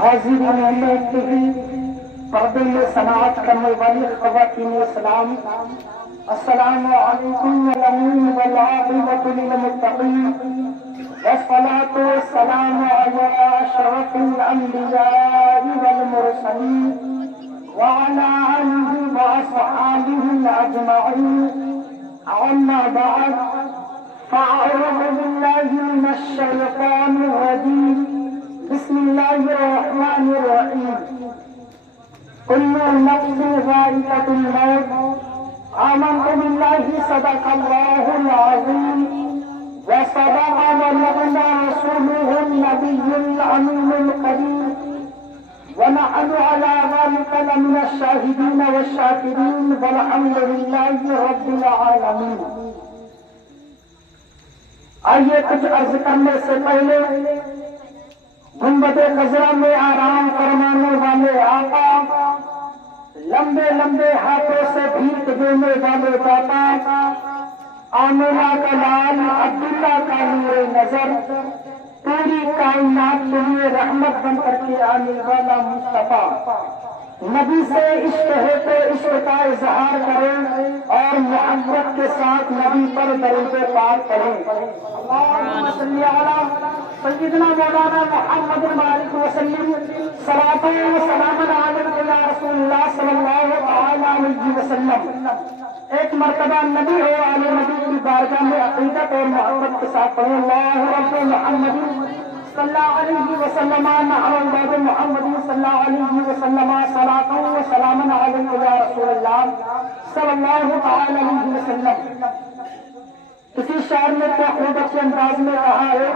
حاضرین T V پردے میں سماعت کرنے والی خواتین اسلام، السلام علیکم والعاقبۃ للمتقین والصلاۃ والسلام علی اشرف الانبیاء والمرسلین وعلى آلہ وصحبہ اجمعین، اما بعد فاعوذ باللہ من الشیطان الرجیم، بسم اللہ الرحمن الرحیم، کل نفس ذائقۃ الموت، آمنت باللہ صدق اللہ العظیم وصدق ونبینا رسولہ النبی الامین الکریم، ونحن على ذلك لمن الشاهدين والشاكرين والحمد لله رب العالمين۔ آئیے کچھ عرض کرنے سے پہلے گنبد خضرا میں آرام فرمانے والے آقا، لمبے لمبے ہاتھوں سے بھیک دینے والے داتا، آمنہ کا لال عبداللہ کا نور نظر، پوری کائنات کے لیے رحمت بن کر کے آنے والا مصطفیٰ، نبی سے عشق ہے تو عشق کا اظہار کریں اور محبت کے ساتھ نبی پر درود پاک پڑھیں۔ اللہم صلی علی سیدنا مولانا محمد وآلہ وسلم، صلاۃ و سلام علیک یا رسول اللہ صلی اللہ علیہ وسلم۔ ایک مرتبہ نبی ہو آل نبی کی بارگاہ میں عقیدت اور محبت کے ساتھ پڑھیں، اللہ رب محمد صلی اللہ علیہ وسلم، نحن بعد محمد صلی اللہ علیہ وسلم، صلاۃ و سلام علیک یا رسول اللہ صلی اللہ علیہ وسلم۔ کسی شاعر نے کیا خوبصورت کے انداز میں کہا ہے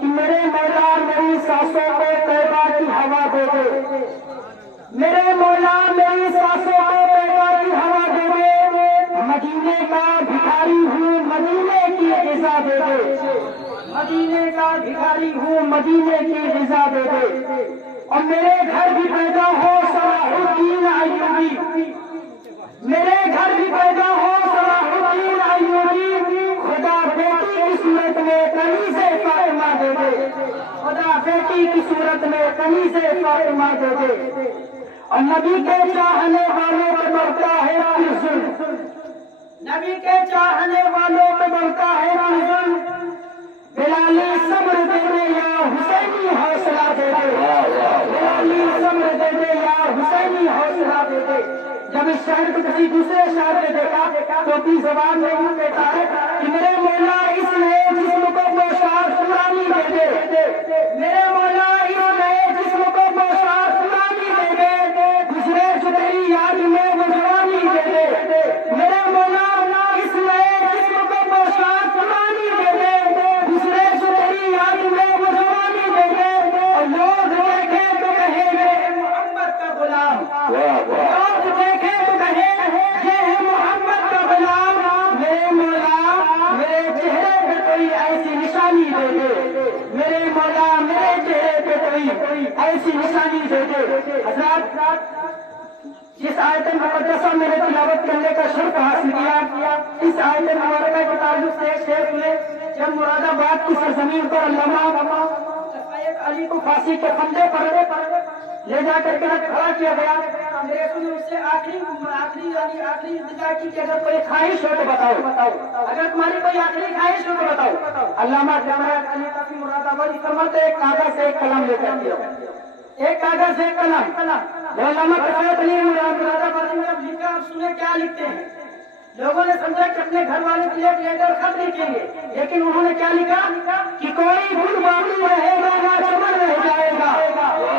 کہ میرے مولا میری سانسوں کو طیبہ کی ہوا دے دے، میرے مولا میری سانسوں کو طیبہ کی ہوا دے دے، مدینے کا بھکاری ہوں مدینے کی غذا دے دے، مدینے کا بھکاری ہوں مدینے کی غذا دے دے، اور میرے گھر بھی پیدا ہو صلاح الدین ایوبی، میرے گھر بھی پیدا ہو صلاح الدین ایوبی، خدا بیٹی کی صورت میں کنیز فاطمہ دے دے، خدا بیٹی کی صورت میں کنیز فاطمہ دے دے، اور نبی کے چاہنے والوں میں بڑھتا ہے ظلم، نبی کے چاہنے والوں میں بڑھتا ہے ظلم، بلالی صبر دے دے یا حسینی حوصلہ دے دے، بلالی صبر دے دے یا حسینی حوصلہ دے دے۔ جب اس شہر کو کسی دوسرے شہر میں دیکھا تو اپنی زبان میں یوں کہتا ہے کہ میرے مولا اس نئے جسم کو پوشاک پرانی دے دے، میرے مولا اس نئے جسم کو پوشاک پرانی دے دے، گزرے جو تیری یاد میں وہ جوانی دے دے، میرے مولا اس نئے جسم کو پوشاک پرانی دے دے، گزرے جو تیری یاد میں وہ جوانی دے دے، اور لوگ دیکھے تو کہیں گے محمد کا غلام، لوگ دیکھے تو کہیں یہ ہے محمد کا غلام، میرے مولا میرے چہرے پہ کوئی ایسی نشانی دے دے، میرے مولا میرے چہرے پہ کوئی ایسی نشانی دے دے۔ حضرات، جس آیت مقدسہ میں نے تلاوت کرنے کا شرف حاصل کیا، اس آیت مبارکہ کے تعلق سے ایک شعر سنے۔ جب مراد آباد کی سرزمین پر علامہ علی کو پھانسی کے پھندے پر لے جا کر کے کھڑا کیا گیا، میرے کو اس سے آخری انتظار کی کہ اگر کوئی خواہش ہو تو بتاؤ، اگر تمہاری کوئی آخری خواہش ہو تو بتاؤ۔ علامہ جامعہ علی کافی مراد آبادی فرماتے ایک کاغذ سے ایک قلم لے کر دیا، ایک کاغذ سے ایک قلم۔ علامہ کفایت علی مراد آبادی نے اب لکھا، اب سنیں کیا لکھتے ہیں۔ لوگوں نے سمجھا کہ اپنے گھر والوں کے لیے ایک لیٹر خط لکھیں گے، لیکن انہوں نے کیا لکھا کہ کوئی گل باقی رہے گا نہ چمن رہ جائے گا،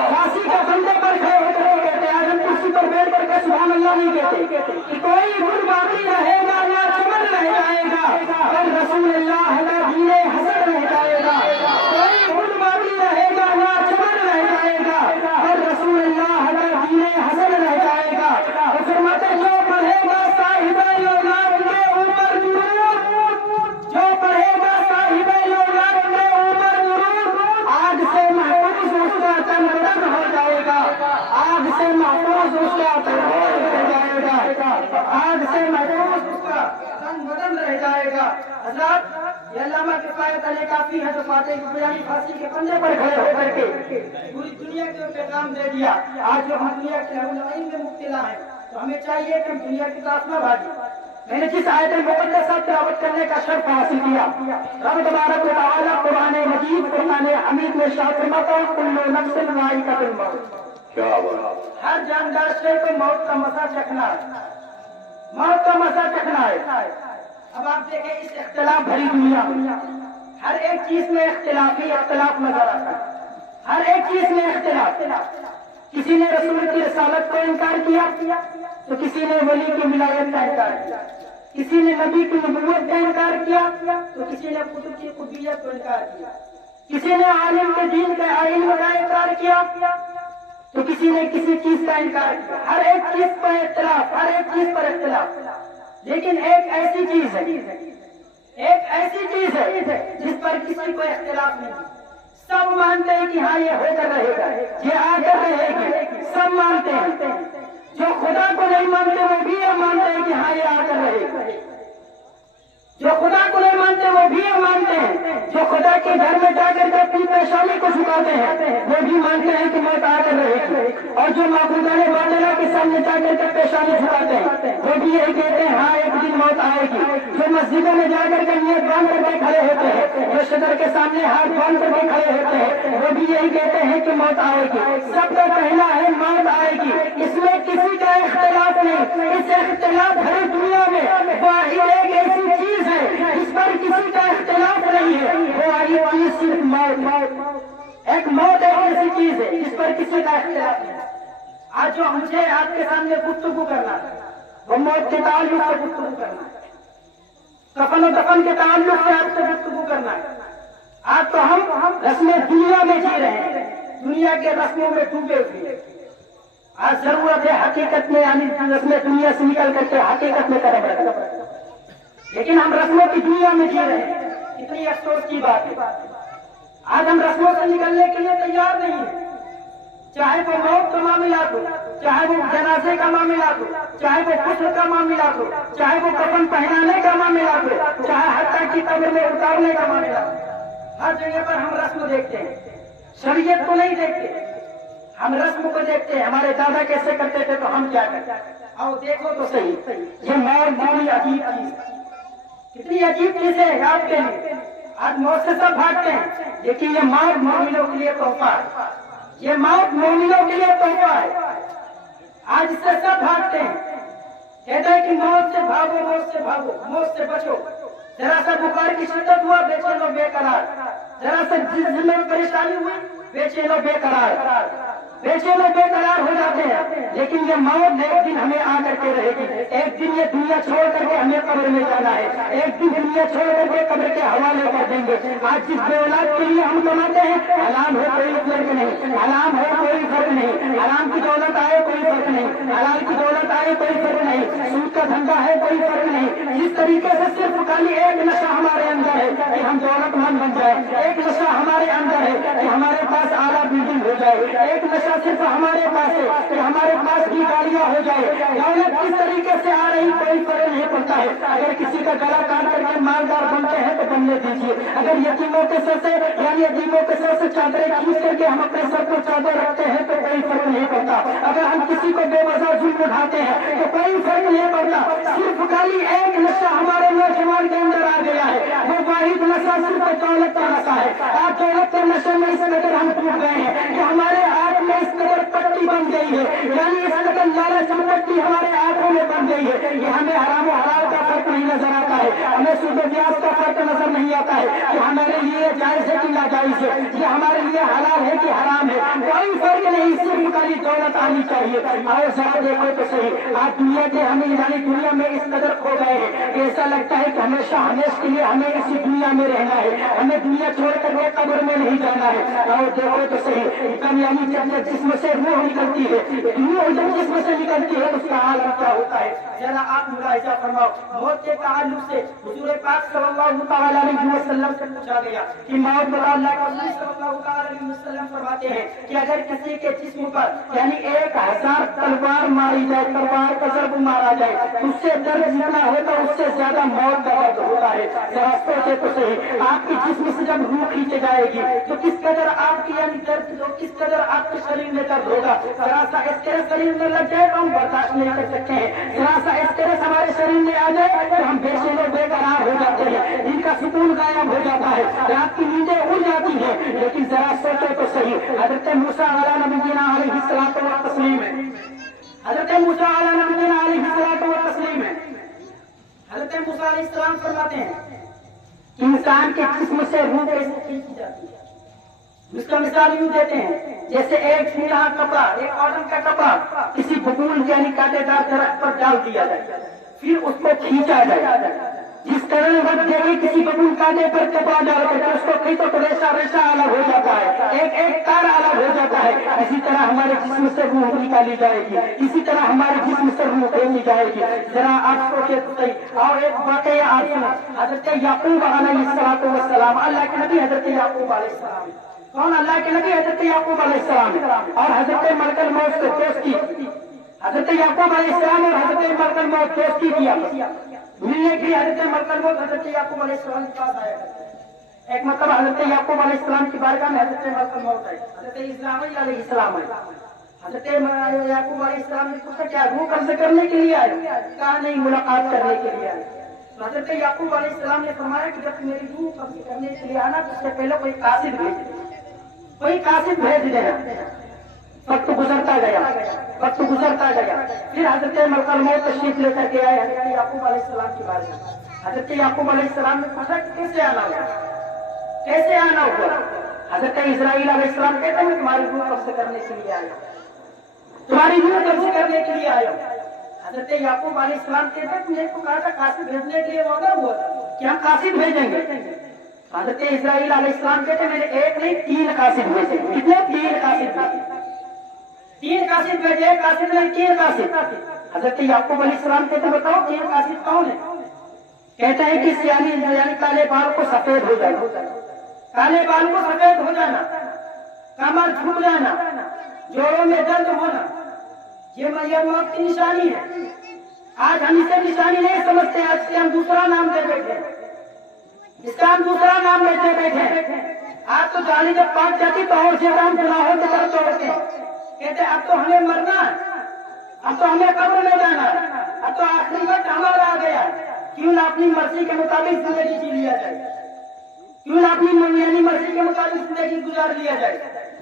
پھانسی کے پھندے پر کھڑے ہو کر کہتے ہیں، اگر کرسی پر بیٹھ کر کے سبحان اللہ نہیں کہتے کہ کوئی گل باقی رہے گا نہ چمن رہ جائے گا، اور رسول اللہ نہ دین حسن رہ جائے گا، کوئی گل باقی رہے گا نہ چمن رہ جائے گا، اور رسول اللہ نہ دین حسن رہ جائے گا۔ اور فرماتے جو پڑھے گا صاحب اولاد میں اوپر درود، جو پڑھے گا صاحب اولاد میں اوپر درود، آگ سے محفوظ اس کا تن بدن ہو جائے گا، آگ سے محفوظ اس کا تن بدن ہو جائے گا، آگ سے محفوظ اس کا تن بدن رہ جائے گا۔ حضرات، یہ علامہ کفایت علی کافی ہے جو فاتح کی بیانی پھانسی کے پندے پر کھڑے ہو کر کے پوری دنیا کے پیغام دے دیا. آج جو ہم دنیا کے علماء میں مبتلا ہیں تو ہمیں چاہیے کہ ہم دنیا کی طرف نہ بھاگیں. میں نے جس آیت مقدسہ تلاوت کرنے کا شرف حاصل کیا، رب تبارک و تعالیٰ قرآن مجید قرآن حمید میں ارشاد فرماتا ہے کل نفس ذائقۃ الموت. کیا بات، ہر جاندار سے کو موت کا مزہ چکھنا ہے، موت کا مزہ چکھنا ہے. اب آپ دیکھیں اس اختلاف بھری دنیا میں ہر ایک چیز میں اختلاف نظر آتا ہے. ہر ایک چیز میں اختلاف. کسی نے رسول کی رسالت کو انکار کیا تو کسی نے ولی کی ولایت کا انکار کیا، کسی نے نبی کی نبوت کا انکار کیا تو کسی نے کتب کی قطبیت کو انکار کیا، کسی نے عالم کے دین کے علم کا انکار کیا تو کسی نے کسی چیز کا انکار کیا. ہر ایک چیز پر اختلاف، ہر ایک چیز پر اختلاف. لیکن ایک ایسی چیز ہے جس پر کسی کو اختلاف نہیں. سب مانتے ہیں کہ ہاں یہ ہو کر رہے گا، یہ آ کر رہے گی. سب مانتے ہیں. جو خدا کو نہیں مانتے وہ بھی یہ مانتے ہیں کہ ہاں یہ آ کر رہے گا. جو خدا کو نہیں مانتے وہ بھی یہ مانتے ہیں. جو خدا کے گھر میں جا کر کے اپنی پیشانی کو جھکاتے ہیں وہ بھی مانتے ہیں کہ موت آ کر رہے گی. اور جو معبودان باطلہ کے سامنے جا کر کے پیشانی جھکاتے ہیں وہ بھی یہی کہتے ہیں ہاں ایک دن موت آئے گی. جو مسجدوں میں جا کر کے نیت باندھ کر کے کھڑے ہوتے ہیں، جو صدر کے سامنے ہاتھ باندھ کر کے کھڑے ہوتے ہیں وہ بھی یہی کہتے ہیں کہ موت آئے گی. سب کا کہنا ہے موت آئے گی. اس میں کسی کا اختلاف نہیں. اس اختلاف ہر دنیا میں واحد ایک ایسی چیز ہے جس پر کسی کا اختلاف نہیں ہے، وہ آئی چیز صرف موت. ایک موت ایک ایسی چیز ہے جس پر کسی کا اختلاف نہیں. آج جو مجھے آپ کے سامنے گفتگو کرنا ہے وہ موت کے تعلق سے گفتگو کرنا ہے، کفن و دفن کے تعلق سے آپ سے گفتگو کرنا ہے. آج تو ہم رسم دنیا میں جی رہے ہیں، دنیا کے رسموں میں ڈوبے ہوئے. آج ضرورت ہے حقیقت میں یعنی رسم دنیا سے نکل کر کے حقیقت میں قدم رکھنا. لیکن ہم رسموں کی دنیا میں جی رہے ہیں. کتنی افسوس کی بات ہے. آج ہم رسموں سے نکلنے کے لیے تیار نہیں ہیں. چاہے وہ موت کا معاملات ہو، چاہے وہ جنازے کا معاملات ہو، چاہے وہ غسل کا معاملات ہو، چاہے وہ کفن پہنانے کا معاملات ہو، چاہے حتیٰ کی قبر میں اتارنے کا معاملات ہو. ہر جگہ پر ہم رسم دیکھتے ہیں، شریعت کو نہیں دیکھتے. ہم رسم کو دیکھتے ہیں. ہمارے دادا کیسے کرتے تھے تو ہم کیا کرتے ہیں. اور دیکھو تو صحیح، یہ موت بڑی عجیب چیز ہے. کتنی عجیب چیز ہے آپ کے لیے. آج موت سے سب بھاگتے ہیں لیکن یہ موت مومنوں کے لیے تحفہ ہے. یہ موت مومنوں کے لیے تحفہ ہے. آج اس سے سب بھاگتے ہیں، کہتے ہیں کہ موت سے بھاگو، موت سے بھاگو، موت سے بچو. ذرا سا بخار کی شدت ہوا بے چین و بے قرار، ذرا سا جسم میں پریشانی ہوئی بے چین و بے قرار ہو جاتے ہیں. لیکن یہ موت ایک دن ہمیں آ کر کے رہے گی. ایک دن یہ دنیا چھوڑ کر کے ہمیں قبر میں جانا ہے. ایک دن دنیا چھوڑ کر کے قبر کے حوالے کر دیں گے. آج جس بے اولاد کے لیے ہم کماتے ہیں حرام ہو کوئی فرق نہیں، حرام ہو کوئی فرق نہیں. حرام کی دولت آئے کوئی فرق نہیں، حلال کی دولت آئے کوئی فرق نہیں. سود کا دھندا ہے کوئی فرق نہیں. جس طریقے سے صرف خالی ایک نشہ ہمارے اندر ہے کہ ہم دولت مند بن جائے، ایک نشہ ہمارے اندر ہے کہ ہمارے پاس اعلیٰ بلڈنگ ہو جائے، ایک نشہ صرف ہمارے پاس ہے کہ ہمارے پاس کی گاڑیاں ہو جائے. دولت کس طریقے سے آ رہی کوئی فرق نہیں پڑتا ہے. اگر کسی کا گلا کاٹ کر کے مالدار بنتے ہیں تو بننے دیجیے. اگر یتیموں کے سر سے یعنی یتیموں کے سر سے چادریں کھینچ کر کے ہم اپنے سر پر چادر رکھتے ہیں تو کوئی فرق نہیں پڑتا. اگر ہم کسی کو بے وجہ ظلم اٹھاتے ہیں تو کوئی فرق نہیں پڑتا. صرف خالی ایک نشہ ہمارے نوجوان کے اندر آ گیا ہے، وہ واحد نشہ صرف دولت کا نشہ ہے. آج دولت کے نشے میں اس قدر ہم ٹوٹ گئے ہیں کہ ہمارے آنکھ میں اس قدر پٹی بن گئی ہے، یعنی اس قدر لالچ پٹی ہمارے آنکھوں میں بن گئی ہے کہ ہمیں حرام و حلال کا فرق نہیں نظر آتا ہے، ہمیں سود و بیاج کا فرق نظر نہیں آتا ہے کہ ہمارے لیے جائز ہے کہ ناجائز ہے، یہ ہمارے لیے حلال ہے کہ حرام ہے. کوئی فرق نہیں، صرف خالی دولت آنی چاہیے. اور ذرا دیکھو تو صحیح، آج دنیا کے ہمیں یعنی دنیا میں اس قدر کھو گئے ہیں کہ ایسا لگتا ہے کہ ہمیشہ ہمیشہ کے لیے ہمیں اسی دنیا میں رہنا ہے، ہمیں دنیا چھوڑ کر کے قبر میں نہیں جانا ہے. اور دیکھو تو صحیح، کم یعنی جب جسم سے روح نکل نکلتی ہے، روح جب جسم سے نکلتی ہے تو اس کا حال کیا ہوتا ہے ذرا آپ ملاحظہ فرماؤ۔ موت کے تعلق سے حضور پاک صلی اللہ تعالی علیہ وسلم سے پوچھا گیا کہ موت پر اللہ کا رسول صلی اللہ تعالی علیہ وسلم فرماتے ہیں کہ اگر کسی کے جسم پر یعنی 1000 تلوار ماری جائے، تلوار کا ضرب مارا جائے، اس سے درد جتنا ہوتا ہے اس سے زیادہ موت کا درد ہوتا ہے۔ ذرا سوچے تو صحیح، آپ کے جسم سے جب روح کھینچے جائے گی تو کس قدر آپ کی یعنی درد، کس قدر آپ کے شریر میں درد ہوگا۔ ذرا سا اسٹریس شریر میں لگ جائے تو ہم برداشت نہیں کر سکتے ہیں، ذرا سا اسٹریس ہمارے شریر میں آ جائے تو ہم بے چین و بے قرار ہو جاتے ہیں، ان کا سکون غائب ہو جاتا ہے، رات کی نیندیں اڑ جاتی ہیں۔ لیکن ذرا سوچے تو صحیح، حضرت موسیٰ علیہ نبینا علیہ الصلوۃ والتسلیم ہے، حضرت موسیٰ علیہ نبینا علیہ الصلوۃ والتسلیم ہے، حضرت موسیٰ علیہ السلام فرماتے ہیں انسان کے جسم سے روح کیسے کھینچی جاتی ہے۔ اس کا مثال یوں دیتے ہیں جیسے ایک چھوٹا کپڑا، ایک کاٹن کا کپڑا کسی بھگون یعنی کانٹے دار درخت پر ڈال دیا جائے، پھر اس کو کھینچا جائے، جس طرح وقت دیکھے کسی ببول کانٹے پر کپڑا ڈال کر اس کو کھینچو تو ریشہ ریشہ الگ ہو جاتا ہے، ایک ایک تار الگ ہو جاتا ہے۔ اسی طرح ہمارے جسم سے روح نکالی جائے گی، اسی طرح ہمارے جسم سے روح کھینچی جائے گی۔ ذرا آپ سوچے تو صحیح، اور ایک واقعہ آپ سنو، حضرت یعقوب علیہ السلام، اللہ کے نبی حضرت یعقوب علیہ السلام، کون اللہ کے نبی حضرت یعقوب علیہ السلام، اور حضرت ملک الموت سے دوستی، حضرت یعقوب علیہ السلام اور حضرت ملک الموت دوستی کیا، ملنے کی حضرت ملک الموت حضرت یعقوب علیہ السلام کے پاس آیا۔ ایک مرتبہ حضرت یعقوب علیہ السلام کی بارگاہ میں حضرت ملک الموت آئے، حضرت اسماعیل علیہ السلام آئے، حضرت یعقوب علیہ السلام نے پوچھا کیا روح قبض کرنے کے لیے آئے؟ کہا نہیں، ملاقات کرنے کے لیے آئے۔ حضرت یعقوب علیہ السلام نے فرمایا کہ جب میری روح قبض کرنے کے لیے آنا تو اس سے پہلے کوئی قاصد بھیج دینا۔ وقت گزرتا گیا، پھر حضرت ملک الموت تشریف لے کر کے آئے حضرت یعقوب علیہ السلام کی بارگاہ۔ حضرت یعقوب علیہ السلام نے پوچھا کہ کیسے آنا ہوا؟ حضرت اسرائیل علیہ السلام کہتے ہیں تمہاری روح قبض کرنے کے لیے آیا، تمہاری روح قبض کرنے کے لیے آیا۔ حضرت یعقوب علیہ السلام کہتے ہیں تم نے کو کہا تھا قاصد بھیجنے کے لیے وعدہ ہوا تھا کہ ہم قاصد بھیجیں گے۔ حضرت اسرائیل علیہ السلام کہتے ہیں میں نے ایک نہیں 3 قاصد بھیجے۔ کتنے؟ 3 قاصد بھیجے، 3 قاصد بھیجے، قاصد نہیں 3 قاصد۔ حضرت یعقوب علیہ السلام کہتے ہیں بتاؤ 3 قاصد کون ہیں؟ کہتے ہیں کہ سیانی یعنی کالے بال کو سفید ہو جانا، کالے بال کو سفید ہو جانا، کمر جھک جانا، جوڑوں میں درد ہونا، یہ موت کی نشانی ہے۔ آج ہم اسے نشانی نہیں سمجھتے، آج سے ہم دوسرا نام دے بیٹھے ہیں، اس کا ہم دوسرا نام لیتے بیٹھے ہیں۔ آج تو جالی جب پاک جاتی تو اور زیادہ ہم گناہوں کی طرف دوڑتے ہیں، کہتے اب تو ہمیں مرنا ہے، اب تو ہمیں قبر میں جانا ہے، اب تو آخری وقت ہمارا آ گیا ہے، کیوں نہ اپنی مرضی کے مطابق زندگی جی لیا جائے، کیوں نہ اپنی مرضی کے مطابق زندگی گزار لیا جائے۔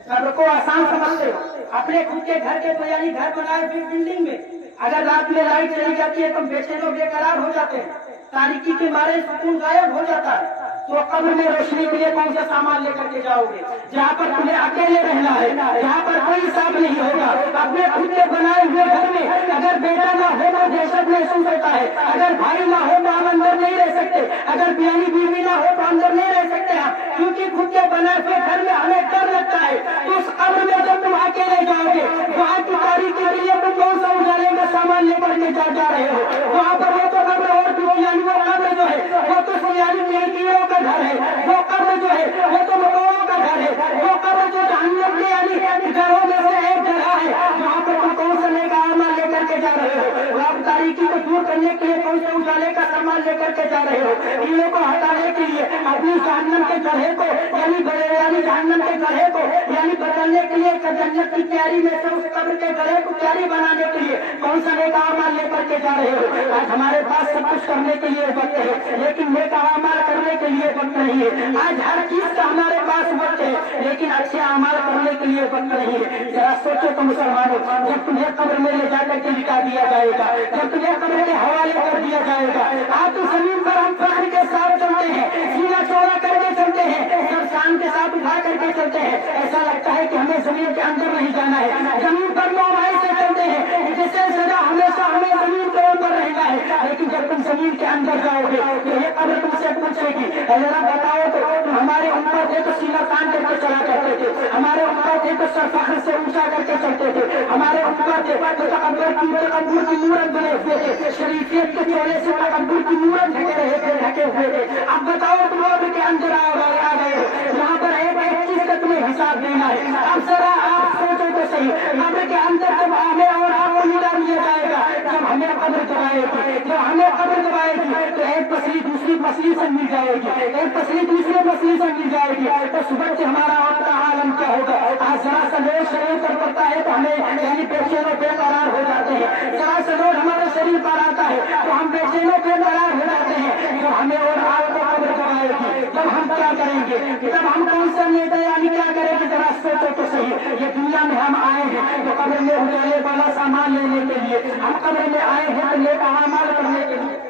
قبر کو آسان سمجھتے ہو، اپنے خود کے گھر کے یعنی گھر بنائے پھر بلڈنگ میں اگر رات میں لائٹ چلی جاتی ہے تو بے چین و بے قرار ہو جاتے ہیں، تاریکی کے مارے سکون غائب ہو جاتا ہے۔ تو قبر میں روشنی کے لیے کون سا سامان لے کر کے جاؤ گے؟ جہاں پر تمہیں اکیلے رہنا ہے، جہاں پر کوئی ساتھ نہیں ہوگا، اپنے خود کے بنائے ہوئے گھر میں اگر بیٹا نہ ہو تو دہشت محسوس ہوتا ہے، اگر بھائی نہ ہو تو ہم اندر نہیں رہ سکتے، اگر بیوی نہ ہو تو اندر نہیں رہ سکتے ہم، کیونکہ خود کے بنائے ہوئے گھر میں ہمیں ڈر لگتا ہے۔ تو اس قبر میں جب تم اکیلے جاؤ گے وہاں کی تاریکی کے لیے تم کون سا اجالے کا سامان لے کر کے جا رہے ہو؟ وہاں پر وہ تو قبر اور یعنی وہ قبر جو ہے وہ تو یعنی میرے کا گھر ہے، وہ قبر جو ہے وہ تو مقاموں کا گھر ہے، وہ قبر جو جہنم کے یعنی گھروں میں سے ایک جگہ ہے، وہاں پر تم کون سا نیک اعمال لے کر کے جا رہے ہو؟ آپ تاریکی کو دور کرنے کے لیے کون سے اجالے کا سامان لے کر کے جا رہے ہو؟ انہیں کو ہٹانے کے لیے اپنی جہنم کے گڑھے کو یعنی جہنم کے گڑھے کو یعنی بدلنے کے لیے جنت کی تیاری میں سے اس قبر کے گڑھے کو تیاری بنانے کے لیے کون سا نیک اعمال لے کر کے جا رہے ہو؟ آج ہمارے پاس سب کچھ کرنے کے لیے وقت ہے لیکن نیک اعمال کرنے کے لیے وقت نہیں ہے۔ آج ہر چیز کا ہمارے پاس وقت ہے لیکن اچھے اعمال کرنے کے لیے وقت نہیں ہے۔ ذرا سوچو تو مسلمانوں، جب تمہیں قبر میں لے جا کر کے لٹا دیا جائے گا، جب تمہیں قبر کے حوالے کر دیا جائے گا، آپ تو زمین پر ہم فخر کے ساتھ چلتے ہیں، سینہ چوڑا کر کے چلتے ہیں، سر شان کے ساتھ اٹھا کر کے چلتے ہیں، ایسا لگتا ہے کہ ہمیں زمین کے اندر نہیں جانا ہے، زمین پر نو بھائی سے چلتے ہیں، جسے سزا ہمیشہ ہمیں زمین کے اوپر مہنگا ہے، لیکن جب تم زمین کے اندر جاؤ گے تو یہ قبر تم سے پوچھے گی ذرا بتاؤ تو تم ہمارے اوپر تھے تو سینہ تان کر کے چلا کرتے تھے، ہمارے اوپر تھے تو سر فخر سے اونچا کر کے چلتے تھے، ہمارے اوپر تھے تو تکبر کی مورت بنے ہوئے تھے، شریفیت کے چولے سے تکبر کی مورت ڈھکے ہوئے تھے۔ اب بتاؤ تم قبر کے اندر آ گئے ہو، یہاں پر ایک چیز کا تمہیں حساب دینا ہے۔ اب ذرا آپ سوچو تو صحیح، قبر کے اندر جب ہمیں اور آپ کو ملا دیا جائے گا، جب ہمیں قبر دبائے گی، جب ہمیں قبر دبائے گی تو ایک پسلی دوسری پسلی سے مل جائے گی، ایک پسلی دوسرے پسلی سے مل جائے گی، تو صبح سے ہمارا آپ کا عالم کیا ہوگا؟ آج ذرا سا لوگ شریر پر پڑتا ہے تو ہمیں یعنی بے چین و بے قرار ہو جاتے ہیں، ذرا سا لوگ ہمارے شریر پر آتا ہے تو ہم بے چین و بے قرار ہو جاتے ہیں۔ جب ہمیں اور آپ کو قبر دبائے گی تب ہم کیا کریں گے؟ تب ہم کون سا نیتا یعنی کیا کریں گے؟ ذرا سوچو تو صحیح، یہ دنیا میں ہم آئے ہیں تو قبر میں اجالے والا سامان لینے کے لیے، ہم قبر میں آئے ہیں تو نیک اعمال کرنے کے لیے۔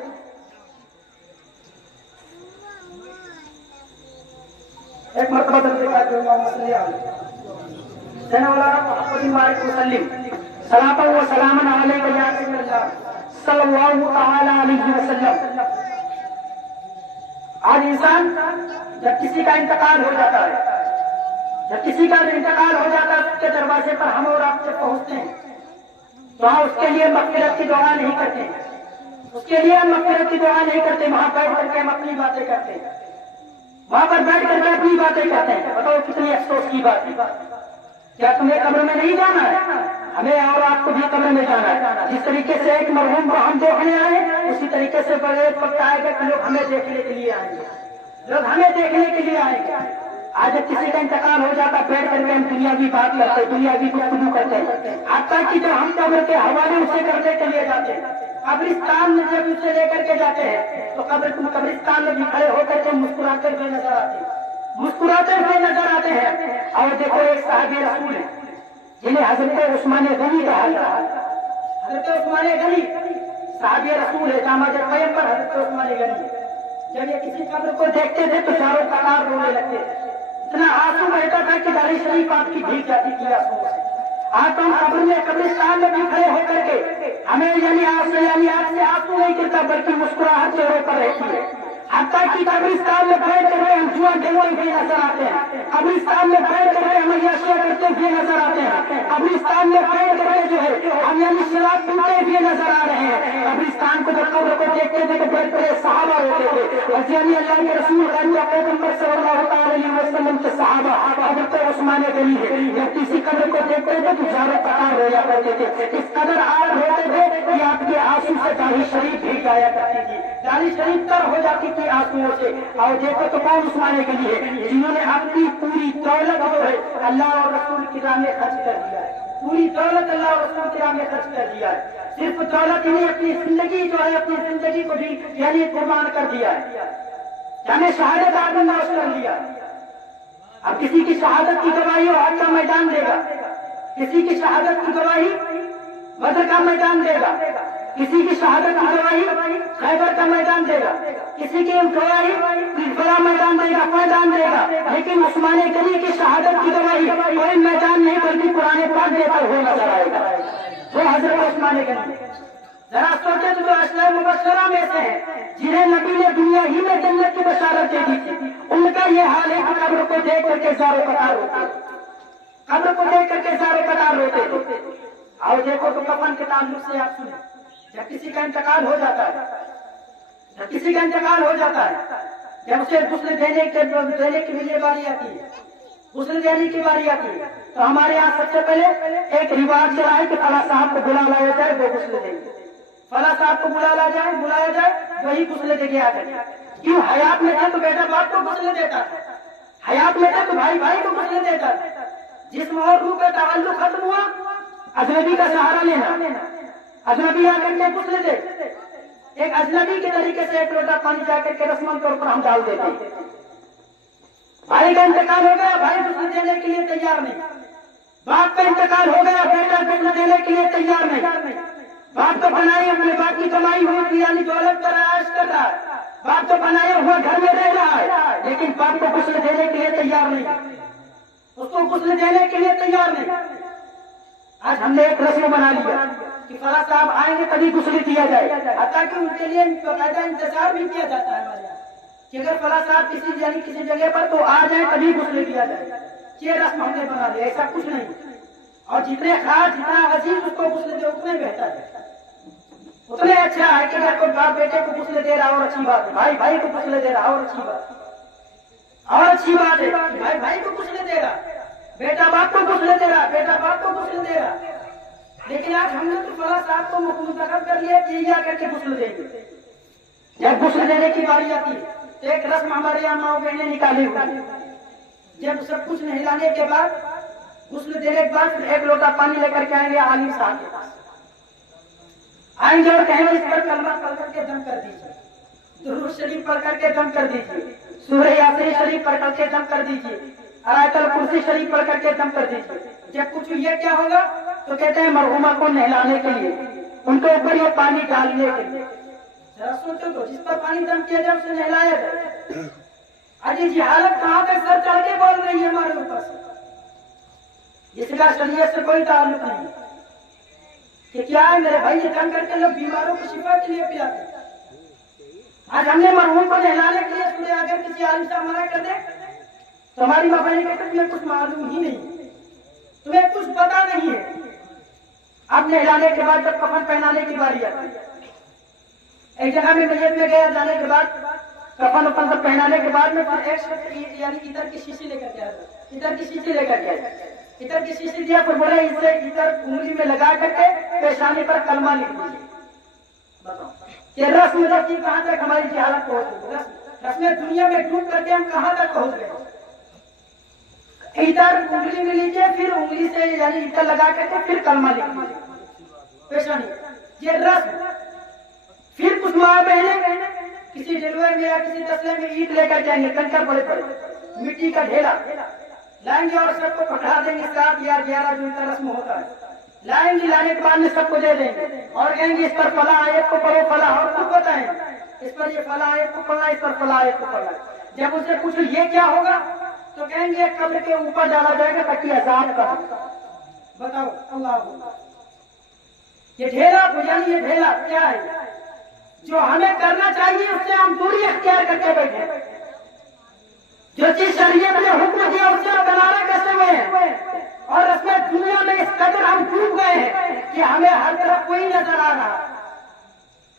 ایک مرتبہ صلاۃ و سلام علیک یا رسول اللہ صلی اللہ تعالی علیہ وسلم۔ آج انسان جب کسی کا انتقال ہو جاتا ہے، جب کسی کا انتقال ہو جاتا ہے اس کے دروازے پر ہم اور آپ سے پہنچتے ہیں تو ہم اس کے لیے مغفرت کی دعا نہیں کرتے، اس کے لیے ہم مغفرت کی دعا نہیں کرتے، وہاں بیٹھ کر کے ہم اپنی باتیں کرتے ہیں، وہاں پر بیٹھ کر کے اپنی باتیں کرتے ہیں۔ بتاؤ کتنی افسوس کی بات ہے، کیا تمہیں قبر میں نہیں جانا ہے؟ ہمیں اور آپ کو بھی قبر میں جانا ہے۔ جس طریقے سے ایک مرحوم کو ہم دیکھنے آئے اسی طریقے سے بڑے وقت آئے گا کہ لوگ ہمیں دیکھنے کے لیے آئیں گے، لوگ ہمیں دیکھنے کے لیے آئیں گے۔ آج جب کسی کا انتقال ہو جاتا بیٹھ کر کے ہم دنیاوی بات کرتے ہیں، دنیاوی گفتگو کرتے ہیں، حتیٰ کہ جب ہم قبر کے حوالے اسے کرنے کے لیے جاتے ہیں، قبرستان میں جب اسے لے کر کے جاتے ہیں تو قبرستان میں بھی کھڑے ہو کر کے مسکراتے ہوئے نظر آتے ہیں، مسکراتے ہوئے نظر آتے ہیں۔ اور دیکھو ایک صحابی رسول ہے جنہیں حضرت عثمان غنی کہا جاتا ہے، حضرت عثمان غنی صحابی رسول ہے، داماد پیغمبر حضرت عثمان غنی۔ جب یہ کسی قبر کو دیکھتے تھے تو چاروں قطار رونے لگتے تھے، اتنا آنسو بہتا تھا کہ داڑھی شریف آپ کی بھیگ جاتی تھی آنسو سے۔ آج تو ہم قبر میں قبرستان میں بھی کھڑے ہو کر کے ہمیں یعنی آپ سے آنسو نہیں گرتا بلکہ مسکراہٹ چہرے پر رہتی ہے، حتیٰ کہ قبرستان میں بیٹھ کر ہم جوا کھیلتے ہوئے نظر آتے ہیں، قبرستان میں بیٹھ کر ہم عیاشیاں کرتے ہوئے نظر آتے ہیں، قبرستان میں بیٹھ کر جو ہے ہم یعنی شراب پیتے ہوئے نظر آ رہے ہیں۔ قبرستان کو جب قبر کو دیکھتے تھے تو بیٹھ کر صحابہ روتے تھے، اور یعنی اللہ کے رسول پیغمبر صلی اللہ علیہ وسلم کے صحابہ حضرت عثمان غنی ہے، جب کسی قبر کو دیکھتے تھے تو چاروں قطار رویا کرتے تھے، اس قدر آپ روتے تھے کہ آپ کے آنسو سے داڑھی شریف بھیگ جایا کرتی تھی، داڑھی شریف تر ہو جاتی تھی آنسوؤں سے۔ اور دیکھو تو کون عثمان غنی ہے جنہوں نے اپنی پوری دولت جو ہے اللہ اور رسول کی راہ میں خرچ کر دیا ہے، پوری دولت اللہ اور رسول کی راہ میں خرچ کر دیا ہے، صرف دولت نہیں اپنی زندگی جو ہے اپنی زندگی کو بھی یعنی قربان کر دیا ہے، ہمیں شہادت آپ نے نوش کر لیا۔ اب کسی کی شہادت کی گواہی اور حج کا میدان دے گا، کسی کی شہادت کی گواہی بدر کا میدان دے گا، کسی کی شہادت کی گواہی خیبر کا میدان دے گا، کسی کی گواہی بڑا میدان دے گا، لیکن عثمان غنی کی شہادت کی گواہی کوئی میدان نہیں بلکہ قرآن پاک دیتا ہوا نظر آئے گا، وہ حضرت عثمان غنی۔ ذرا سوچے تو جو اشرار مبشرہ میں سے ہیں جنہیں نبی نے دنیا ہی میں جنت کی بشارت دے دی تھی، ان کا یہ حال ہے کہ قبر کو دیکھ کر کے زاروں قطار ہوتے، قبر کو دیکھ کر کے زاروں قطار ہوتے تھے۔ اور دیکھو تو کفن کے تعلق سے آپ سنیں، جب کسی کا انتقال ہو جاتا ہے، جب کسی کا انتقال ہو جاتا ہے، جب اسے غسل دینے کی لیے باری آتی ہے، غسل دینے کی باری آتی ہے تو ہمارے یہاں سب سے پہلے ایک رواج چلا ہے کہ فلاں صاحب کو بلا لایا جائے وہ غسل دیں گے، فلاں صاحب کو بلایا جائے وہی غسل دے کے آ جائے۔ کیوں؟ حیات میں تھا تو بیٹا باپ کو غسل دیتا تھا، حیات میں تھا تو بھائی کو غسل دیتا تھا، جسم اور روح کا تعلق ختم ہوا، اجنبی کا سہارا لینا، اجنبی آ کر کے غسل دے، ایک اجنبی کے طریقے سے ایک لوٹا پانی جا کر کے رسمن طور پر ہم ڈال دیتے ہیں۔ بھائی کا انتقال ہو گیا، بھائی غسل دینے کے لیے تیار نہیں، باپ کا انتقال ہو گیا، بیٹا غسل دینے کے لیے تیار نہیں، باپ تو بنائے اپنے باپ کی کمائی ہوئی یعنی دولت پر عائش کر رہا ہے، باپ تو بنائے ہوا گھر میں رہ رہا ہے لیکن باپ کو غسل دینے کے لیے تیار نہیں، اس کو غسل دینے کے لیے تیار نہیں۔ آج ہم نے ایک رسم بنا لیا، کہ فلاں صاحب آئیں گے تبھی غسل کیا جائے، حتیٰ کہ ان کے لیے باقاعدہ انتظار بھی کیا جاتا ہے ہمارے یہاں کہ اگر فلاں صاحب کسی جگہ پر تو آ جائیں تبھی غسل کیا جائے، یہ رسم ہم نے بنا لیا، ایسا کچھ نہیں۔ اور جتنے خاص جتنا عزیز اس کو غسل دے اتنے بہتر ہے، اتنے اچھا ہے کہ اگر کوئی باپ بیٹے کو غسل دے رہا اور اچھی بات ہے، بھائی بھائی کو غسل دے رہا اور اچھی بات ہے، اور اچھی بات ہے، بھائی بھائی کو غسل دے رہا، بیٹا باپ کو غسل دے رہا، بیٹا باپ کو غسل دے رہا۔ لیکن آج ہم نے تو فلاں صاحب کو منتخب کر لیا کہ یہ آ کر کے غسل دیں گے۔ جب غسل دینے کی باری آتی ہے تو ایک رسم ہمارے یہاں ماؤں بہنیں نکالی ہوئی، جب سب کچھ نہلانے کے بعد غسل دینے کے بعد ایک لوٹا پانی لے کر کے آئیں گے عالم صاحب کے پاس، آئیں گے اور کہیں گے اس پر کلمہ پڑھ کر کے دم کر دیجیے، درود شریف پڑھ کر کے دم کر دیجیے، سورہ یاسین شریف پڑھ کر کے دم کر دیجیے، آیت الکرسی شریف پڑھ کر کے دم کر دیجیے۔ جب کچھ یہ کیا ہوگا تو کہتے ہیں مرحومہ کو نہلانے کے لیے ان کے اوپر یہ پانی ڈالنے کے لیے، ذرا سوچو تو جس پر پانی دم کیا جائے اسے نہلایا جائے۔ اجی جی حالت کہاں پہ سر چڑھ کے بول رہی ہے ہمارے اوپر سے، اس کا شریعت سے کوئی تعلق نہیں کہ کیا ہے میرے بھائی، یہ دم کر کے لوگ بیماروں کو شفا کے لیے پلاتے ہیں۔ آج ہم نے مرحوم کو نہلانے کے لیے سنے، اگر کسی عالم صاحب منع کر دے تو ہماری ماں بہن کہتے تمہیں کچھ معلوم ہی نہیں، تمہیں کچھ پتا نہیں ہے۔ اب نہلانے کے بعد جب کفن پہنانے کی باری آتی ہے، ایک جگہ میں میت میں گیا، جانے کے بعد کفن وفن سب پہنانے کے بعد میں پھر ایک شخص یعنی عطر کی شیشی لے کر کے آیا، عطر کی شیشی لے کر کے آیا، عطر کی شیشی دیا، پھر بولے اسے عطر انگلی میں لگا کر کے پیشانی پر کلمہ لکھ دیجیے۔ بتاؤ یہ رسم کی کہاں تک ہماری جہالت پہنچ گئی، رسم دنیا میں ڈوب کر کے ہم کہاں تک پہنچ گئے۔ عطر انگلی میں لیجیے، پھر انگلی سے یعنی عطر لگا کر کے پھر کلمہ لکھ دیجیے پیشانی، یہ رسم۔ پھر کچھ ماں بہنیں کسی ڈلوے میں یا کسی تسلے میں اینٹ لے کر جائیں گے، کنکر بڑے بڑے مٹی کا ڈھیلا لائیں گے اور سب کو پکڑا دیں گے، 7 یا 11 جو ان کا رسم ہوتا ہے، لائیں گے، لانے کے بعد میں سب کو دے دیں گے اور کہیں گے اس پر فلاں آیت کو پڑھو، فلاں اور خود بتائیں اس پر یہ فلاں آیت کو پڑھنا، اس پر فلاں آیت کو پڑھنا۔ جب اسے پوچھو یہ کیا ہوگا تو کہیں گے قبر کے اوپر ڈالا جائے گا تاکہ عذاب کا۔ بتاؤ اللہ، یہ ڈھیلا یعنی یہ ڈھیلا کیا ہے؟ جو ہمیں کرنا چاہیے اس سے ہم دوری اختیار کر کے بیٹھے، جو چیز شریعت نے حکم دیا اس سے ہم کنارہ کسے ہوئے ہیں، اور اس میں دنیا میں اس قدر ہم ڈوب گئے ہیں کہ ہمیں ہر طرف کوئی نظر آ رہا،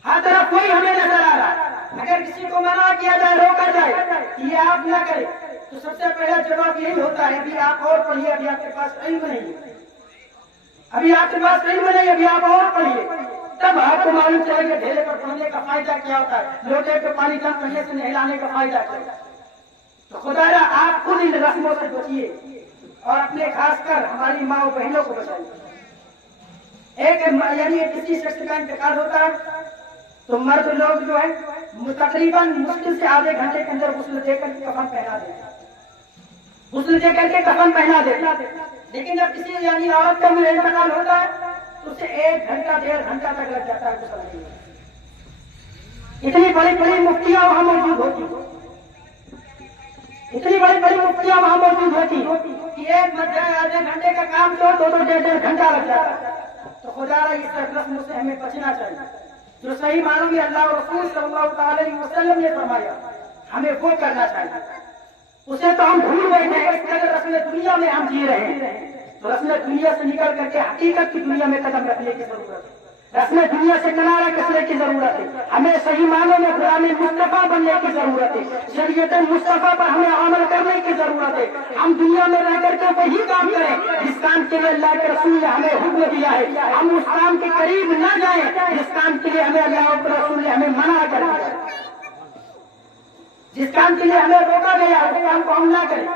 ہر طرف کوئی ہمیں نظر آ رہا۔ اگر کسی کو منع کیا جائے، روکا جائے یہ آپ نہ کرے تو سب سے پہلا جواب یہی ہوتا ہے ابھی آپ اور پڑھیے، ابھی آپ کے پاس علم نہیں ہے، ابھی آپ کے پاس علم نہیں، ابھی آپ اور پڑھیے، تب آپ کو معلوم چلے گا ڈھیلے پر پڑھنے کا فائدہ کیا ہوتا ہے، لوٹے پہ پانی دم کرنے سے نہلانے کا فائدہ کیا ہوتا ہے۔ تو خدا را آپ خود ان رسموں سے بچیے اور اپنے خاص کر ہماری ماں و بہنوں کو بچائیے۔ ایک یعنی کسی شخص کا انتقال ہوتا ہے تو مرد لوگ جو ہے تقریباً مشکل سے آدھے گھنٹے کے اندر غسل دے کر کفن پہنا دیتے، غسل دے کر کے کفن پہنا دیتے۔ لیکن جب کسی یعنی عورت کا انتقال ہوتا ہے تو اسے 1 گھنٹہ 1.5 گھنٹہ تک لگ جاتا ہے غسل دینے میں۔ اتنی بڑی بڑی مفتیاں وہاں موجود ہوتی، اتنی بڑی بڑی مفتیاں وہاں موجود ہوتی کہ ایک مرد آدھے گھنٹے کا کام تو 2-2 گھنٹہ لگ جاتا۔ تو خدا را اس رسم سے ہمیں بچنا چاہیے، جو صحیح معنوں میں اللہ اور رسول صلی اللہ علیہ وسلم نے فرمایا ہمیں وہ کرنا چاہیے، اسے تو ہم بھول بیٹھے ہیں، اس قدر رسم دنیا میں ہم جی رہے ہیں۔ تو رسم دنیا سے نکل کر کے حقیقت کی دنیا میں قدم رکھنے کی ضرورت ہے، رسم دنیا سے کنارہ کسنے کی ضرورت ہے، ہمیں صحیح معنوں میں غلام مصطفیٰ بننے کی ضرورت ہے، شریعت مصطفیٰ پر ہمیں عمل کرنے کی ضرورت ہے۔ ہم دنیا میں رہ کر کے وہی کام کریں جس کام کے لیے اللہ کے رسول نے ہمیں حکم دیا ہے، ہم اس کام کے قریب نہ جائیں جس کام کے لیے ہمیں اللہ کے رسول نے ہمیں منع کر دیا، جس کام کے لیے ہمیں روکا گیا اس کام کو ہم نہ کریں۔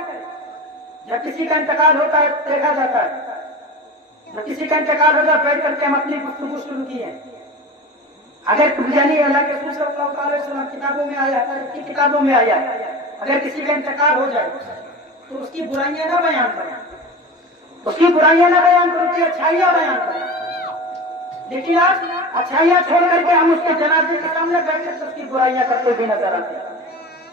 جب کسی کا انتقال ہوتا ہے دیکھا جاتا ہے، جب کسی کا انتقال ہوتا ہے بیٹھ کر کے ہم اپنی گفتگو شروع کی ہے، اگر یعنی اللہ کے رسول صلی اللہ علیہ وسلم کتابوں میں آیا، کی کتابوں میں آیا اگر کسی کا انتقال ہو جائے تو اس کی برائیاں نہ بیان کریں، اس کی برائیاں نہ بیان کریں، اس کی اچھائیاں بیان کریں۔ لیکن آج اچھائیاں چھوڑ کر کے ہم اس کے جنازے کے سامنے بیٹھ کر اس کی برائیاں کرتے بھی نظر آتے ہیں،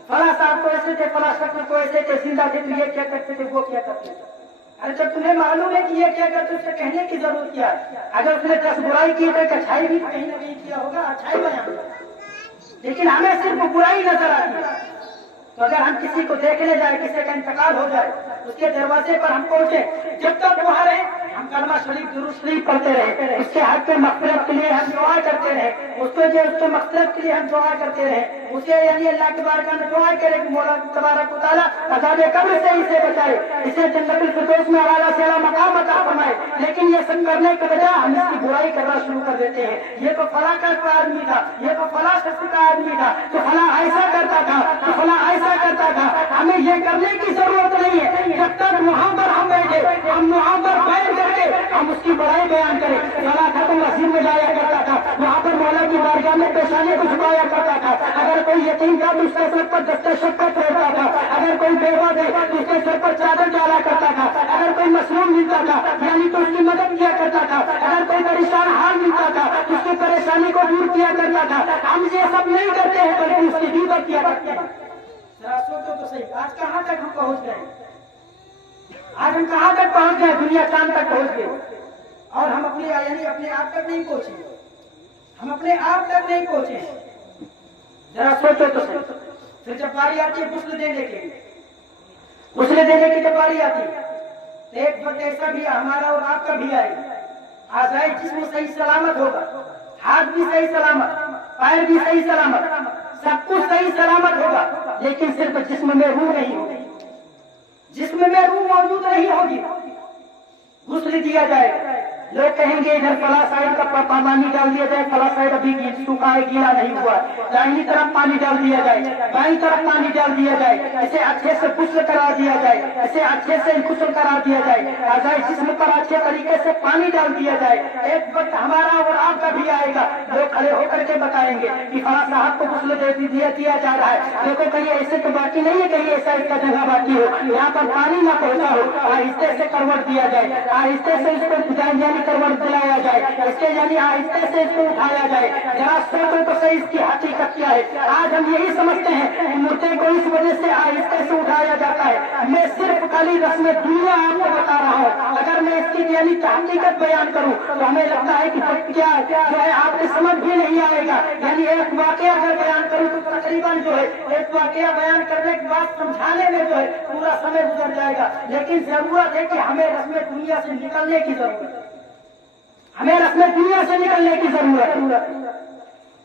فلاں صاحب کو ایسے تھے، فلاں شخص کو ایسے تھے، زندہ تھے تو یہ کیا کرتے تھے، وہ کیا کرتے تھے۔ ارے جب تمہیں معلوم ہے کہ یہ کیا کرتے اس سے کہنے کی ضرورت کیا ہے؟ اگر اس نے 10 برائی کی تو ایک اچھائی بھی کہیں نہ کہیں کیا ہوگا، اچھائی بیان ہوگا، لیکن ہمیں صرف برائی نظر آتی ہے۔ تو اگر ہم کسی کو دیکھنے جائیں، کسی کا انتقال ہو جائے، اس کے دروازے پر ہم پہنچے، جب تک وہاں رہے ہم کلمہ شریف درود شریف پڑھتے رہے، اس کے حق میں مغفرت کے لیے ہم دعا کرتے رہے، اس کے مغفرت کے لیے ہم دعا کرتے رہے، اسے یعنی اللہ کے بارگاہ میں دعا کرے کہ مولا تبارک و تعالیٰ عذاب قبر سے اسے بچائے، اسے جنت الفردوس میں اعلیٰ سے اعلیٰ مقام عطا فرمائے۔ لیکن یہ سب کرنے کے بجائے ہم اس کی برائی کرنا شروع کر دیتے ہیں، یہ تو فلاں کا آدمی تھا، یہ تو فلاں شخص کا آدمی تھا، تو فلاں ایسا کرتا تھا، تو فلاں ایسا کرتا تھا۔ ہمیں یہ کرنے کی ضرورت نہیں ہے، جب تک وہاں پر ہم بیٹھے ہم وہاں پر بیٹھ کر کے ہم اس کی بڑائی بیان کریں۔ فلاں تھا تو مسجد میں جایا کرتا تھا، وہاں پر مولا کی بارگاہ میں پیشانی کو جھکایا کرتا تھا، اگر کوئی یتیم تھا تو اس کے سر پر دستہ شفقت پھیرتا تھا، اگر کوئی بیوہ تھے تو اس کے سر پر چادر ڈالا کرتا تھا، اگر کوئی مظلوم ملتا تھا یعنی تو اس کی مدد کیا کرتا تھا، اگر کوئی پریشان حال ملتا تھا تو اس کی پریشانی کو دور کیا کرتا تھا۔ ہم یہ سب نہیں کرتے ہیں بلکہ اس کی غیبت کیا کرتے ہیں۔ ذرا سوچو تو صحیح، آج کہاں تک ہم پہنچ گئے؟ آج ہم کہاں تک پہنچ گئے؟ دنیا چاند تک پہنچ گئے اور ہم اپنے یعنی اپنے آپ تک نہیں پہنچے، ہم اپنے آپ تک نہیں پہنچے۔ ذرا سوچو تو صحیح، پھر جب باری آتی ہے غسل دینے کی، غسل دینے کی جب باری آتی ہے تو ایک وقت ایسا بھی ہمارا اور آپ کا بھی آئے گا، اعضاء جسم صحیح سلامت ہوگا، ہاتھ بھی صحیح سلامت، پیر بھی صحیح سلامت، سب کچھ صحیح سلامت ہوگا، لیکن صرف جسم میں روح نہیں ہوگی، جسم میں روح موجود نہیں ہوگی۔ غسل دیا جائے گا، لوگ کہیں گے ادھر فلاں سائڈ کا پانی ڈال دیا جائے، فلاں سائڈ ابھی سوکھا ہے، گیلا نہیں ہوا، دائنی طرف پانی ڈال دیا جائے، بائیں طرف پانی ڈال دیا جائے، اسے اچھے سے غسل کرا دیا جائے، اسے اچھے سے غسل کرا دیا جائے، اعضاء جسم پر اچھے طریقے سے پانی ڈال دیا جائے۔ ایک وقت ہمارا اور آپ کا بھی آئے گا، لوگ کھڑے ہو کر کے بتائیں گے کہ فلاں صاحب کو غسل دیا جا رہا ہے، دیکھو کہیں ایسے تو باقی نہیں ہے، کہیں ایسا اس کا جگہ باقی ہو، یہاں پر پانی نہ پہنچا ہو، آہستہ سے کروٹ دیا جائے، آہستہ سے اس کو یعنی کروٹ دلایا جائے، اس کے یعنی آہستہ سے اس کو اٹھایا جائے۔ ذرا سوچو تو صحیح اس کی حقیقت کیا ہے۔ آج ہم یہی سمجھتے ہیں کہ مردے کو اس وجہ سے آہستہ سے اٹھایا جاتا ہے۔ میں صرف خالی رسم دنیا آپ کو بتا رہا ہوں، اگر میں اس کی یعنی حقیقت بیان کروں تو ہمیں لگتا ہے کہ کیا جو ہے آپ کو سمجھ بھی نہیں آئے گا۔ یعنی ایک واقعہ اگر بیان کروں تو تقریباً جو ہے ایک واقعہ بیان کرنے کے بعد سمجھانے میں جو ہے پورا سمے گزر جائے گا، لیکن ضرورت ہے کہ ہمیں رسم دنیا سے نکلنے کی ضرورت ہے، ہمیں رسم دنیا سے نکلنے کی ضرورت ہے۔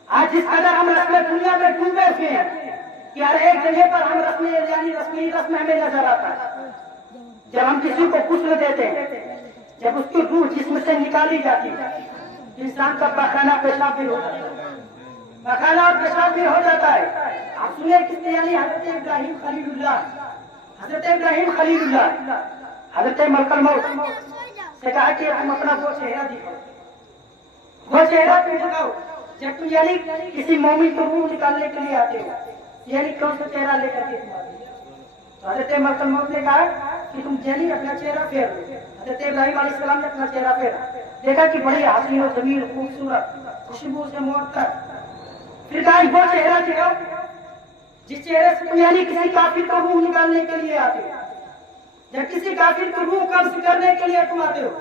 آج جس قدر ہم رسم دنیا میں ڈوبے ہوئے ہیں کہ ہر ایک جگہ پر ہم رسمی رسم ہمیں نظر آتا ہے۔ جب ہم کسی کو غسل دیتے ہیں، جب اس کی روح جسم سے نکالی جاتی ہے، انسان کا پخانہ پیشاب بھی ہو جاتا ہے، پخانہ اور پیشاب بھی ہو جاتا ہے۔ آپ سنیں کس نے یعنی حضرت ابراہیم خلیل اللہ حضرت ملک الموت سے کہا کہ تم اپنا وہ چہرہ دکھاؤ، وہ چہرہ تم دکھاؤ جب تم یعنی کسی مومن کو روح نکالنے کے لیے آتے ہو، یعنی کون سا چہرہ لے کر کے تم آتے ہو؟ تو حضرت ملک الموت نے کہا کہ تم یعنی اپنا چہرہ پھیر لو۔ حضرت ابراہیم علیہ السلام نے اپنا چہرہ پھیرا، دیکھا کہ بڑی حسین و جمیل خوبصورت خوشبو سے معطر، پھر کہا وہ چہرہ دکھاؤ جس چہرے سے تم یعنی کسی کافر کو روح نکالنے کے لیے آتے ہو، یا کسی کافر کو روح قبض کرنے کے لیے تم آتے ہو۔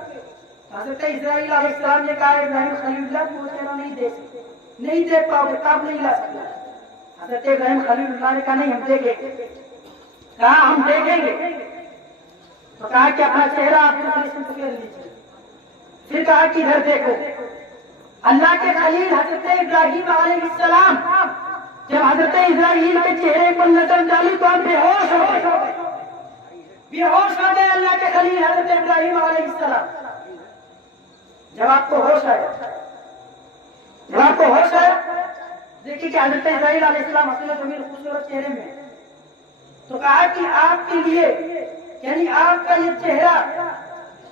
حضرت اسرائیل علیہ السلام نے کہا ابراہیم خلیل اللہ وہ چہرہ نہیں دے سکتے، نہیں دیکھ پاؤ گے، کام نہیں لا سکتے۔ حضرت ابراہیم خلیل اللہ نے کہا نہیں ہم دیکھیں گے، کہا ہم دیکھیں گے، تو کہا کہ اپنا چہرہ آپ سے پکڑ لیجیے، پھر کہا کہ ادھر دیکھو۔ اللہ کے خلیل حضرت ابراہیم علیہ السلام جب حضرت اسرائیل کے چہرے پر نظر ڈالی تو آپ بے ہوش ہو گئے، بے ہوش ہو گئے اللہ کے خلیل حضرت ابراہیم علیہ السلام۔ جب آپ کو ہوش آیا، جب آپ کو ہوش آیا، دیکھیے کہ حضرت اسرائیل علیہ السلام حسین و جمیل خوبصورت چہرے میں، تو کہا کہ آپ کے لیے یعنی آپ کا یہ چہرہ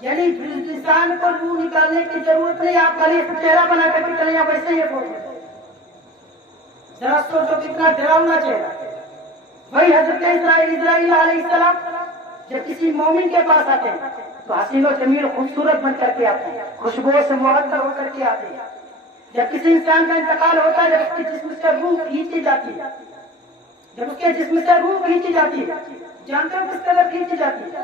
یعنی انسان کو روح نکالنے کی ضرورت نہیں، آپ کا لیے چہرہ بنا کر کے چلے ویسے ہی پہنچے۔ ذرا سوچو کتنا ڈراؤنا چہرہ۔ وہی حضرت اسرائیل علیہ السلام جب کسی مومن کے پاس آتے ہیں تو حسین و جمیل خوبصورت بن کر کے آتے ہیں، خوشبو سے معطر ہو کر کے آتے ہیں۔ جب کسی انسان کا انتقال ہوتا ہے، جب اس کے جسم سے روح کھینچی جاتی ہے، جب اس کے جسم سے روح کھینچی جاتی ہے، جانتے ہو کس طرح کھینچی جاتی ہے؟